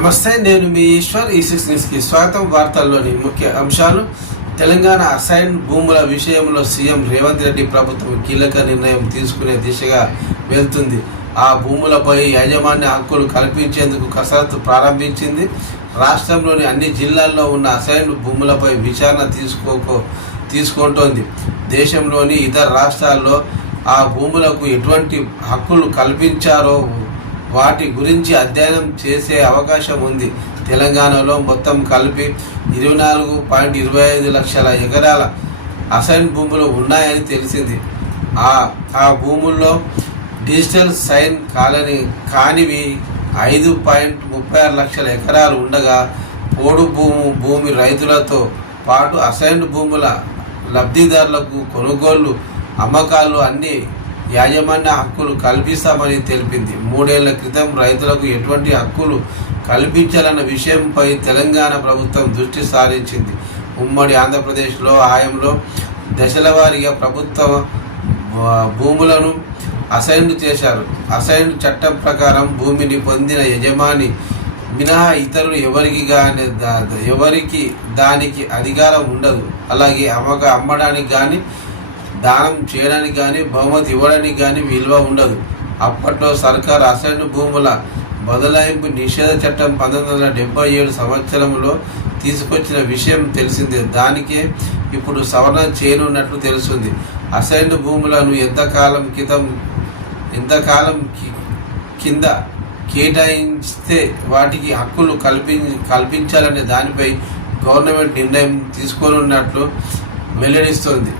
నమస్తే, నేను మీ ఈశ్వర్. ఈ6 న్యూస్కి స్వాగతం. వార్తల్లోని ముఖ్య అంశాలు. తెలంగాణ అసైన్ భూముల విషయంలో సీఎం రేవంత్ రెడ్డి ప్రభుత్వం కీలక నిర్ణయం తీసుకునే దిశగా వెళ్తుంది. ఆ భూములపై యాజమాన్య హక్కులు కల్పించేందుకు కసరత్తు ప్రారంభించింది. రాష్ట్రంలోని అన్ని జిల్లాల్లో ఉన్న అసైన్ భూములపై విచారణ తీసుకుంటోంది. దేశంలోని ఇతర రాష్ట్రాల్లో ఆ భూములకు ఎటువంటి హక్కులు కల్పించారో వాటి గురించి అధ్యయనం చేసే అవకాశం ఉంది. తెలంగాణలో మొత్తం కలిపి 24.25 లక్షల ఎకరాల అసైన్ భూములు ఉన్నాయని తెలిసింది. ఆ భూముల్లో డిజిటల్ సైన్ కానివి 5.36 లక్షల ఎకరాలు ఉండగా, పోడు భూమి రైతులతో పాటు అసైన్ భూముల లబ్ధిదారులకు కొనుగోళ్లు, అమ్మకాలు అన్ని యాజమాన్య హక్కులు కల్పిస్తామని తెలిపింది. 3 ఏళ్ల క్రితం రైతులకు ఎటువంటి హక్కులు కల్పించాలన్న విషయంపై తెలంగాణ ప్రభుత్వం దృష్టి సారించింది. ఉమ్మడి ఆంధ్రప్రదేశ్లో హయాంలో దశల వారీగా ప్రభుత్వ భూములను అసైన్ చేశారు. అసైన్ చట్టం ప్రకారం భూమిని పొందిన యజమాని మినహా ఇతరులు ఎవరికి దానికి అధికారం ఉండదు. అలాగే అమ్మడానికి కానీ, దానం చేయడానికి కానీ, బహుమతి ఇవ్వడానికి కానీ విలువ ఉండదు. అప్పట్లో సర్కారు అసైన్ భూముల బదలాయింపు నిషేధ చట్టం 1977 సంవత్సరంలో తీసుకొచ్చిన విషయం తెలిసిందే. దానికే ఇప్పుడు సవరణ చేయనున్నట్లు తెలుస్తుంది. అసైన్ భూములను ఎంతకాలం కింద కేటాయిస్తే వాటికి హక్కులు కల్పించాలనే దానిపై గవర్నమెంట్ నిర్ణయం తీసుకోనున్నట్లు వెల్లడిస్తోంది.